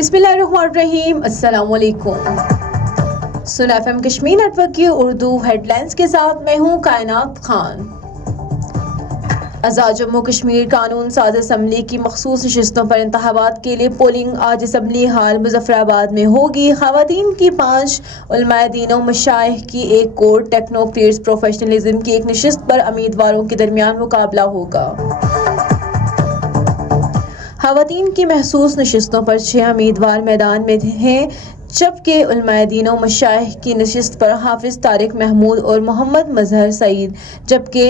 बिस्मिल्लाहिर्रहमानिर्रहीम। अस्सलाम वालेकुम। सुन एफएम कश्मीर नेटवर्क की उर्दू हेडलाइंस के साथ मैं हूं कायनात खान। आज़ाद जम्मू कश्मीर कानून साज असम्बली की मखसूस नशिस्तों पर इंतखाबात के लिए पोलिंग आज असम्बली हाल मुजफ्फराबाद में होगी। ख़वातीन की 5, उलमाए दीन व मशाइख की 1 कोर्ट, टेक्नोक्रेट्स प्रोफेशनलिज्म की 1 नशिस्त पर उम्मीदवारों के दरमियान मुकाबला होगा। ख़वातीन की महसूस नशिस्तों पर 6 उम्मीदवार मैदान में हैं, जबकि उलमाए दीन व मशाइख की नशिस्त पर हाफिज तारिक महमूद और मोहम्मद मजहर सईद, जबकि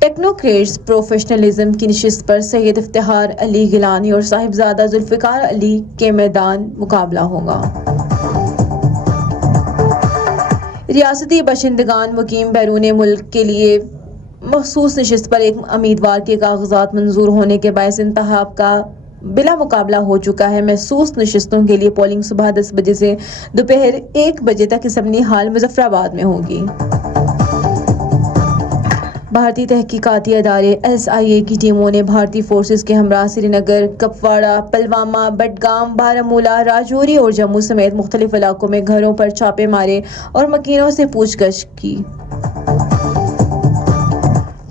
टेक्नोक्रेट्स प्रोफेशनलिज्म की नशिस्त पर सैयद इफ्तिखार अली गिलानी और साहिबजादा जुल्फ़िकार अली के मैदान मुकाबला होगा। रियासती बशिंदगान मुकीम बैरून मुल्क के लिए मखसूस नशिस्त पर 1 उम्मीदवार के कागजात मंजूर होने के बायस इंतखाब का बिला मुकाबला हो चुका है। महसूस नशिस्तों के लिए पोलिंग सुबह 10 बजे से दोपहर 1 बजे तक असम्बली हाल मुजफ्फराबाद में होगी। भारतीय तहकीकाती अदारे SIA की टीमों ने भारतीय फोर्सेस के हमरा श्रीनगर, कपवाड़ा, पुलवामा, बडगाम, बारामूला, राजौरी और जम्मू समेत मुख्तलिफ इलाकों में घरों पर छापे मारे और मकीनों से पूछताछ की।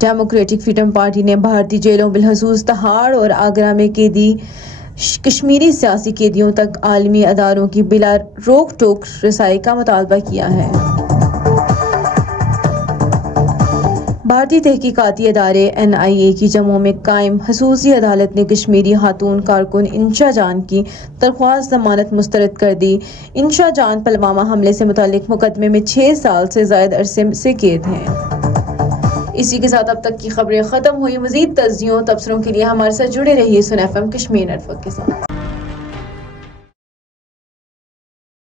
डेमोक्रेटिक फ्रीडम पार्टी ने भारतीय जेलों बिलखसूस तिहाड़ और आगरा में कैदी कश्मीरी सियासी कैदियों तक आलमी अदारों की बिला रोक टोक रसाई का मुतालबा किया है। भारतीय तहकीकाती अदारे NIA की जम्मू में कायम खसूसी अदालत ने कश्मीरी खातून कारकुन इंशा जान की दरख्वास्त जमानत मुस्तरद कर दी। इंशा जान पुलवामा हमले से मुताल्लिक मुकदमे में 6 साल से ज़ायद अरसे से कैद हैं। इसी के साथ अब तक की खबरें ख़त्म हुई। मज़ीद तज़्ज़ियों तबसरों के लिए हमारे साथ जुड़े रहिए सुन FM कश्मीर नेटवर्क के साथ।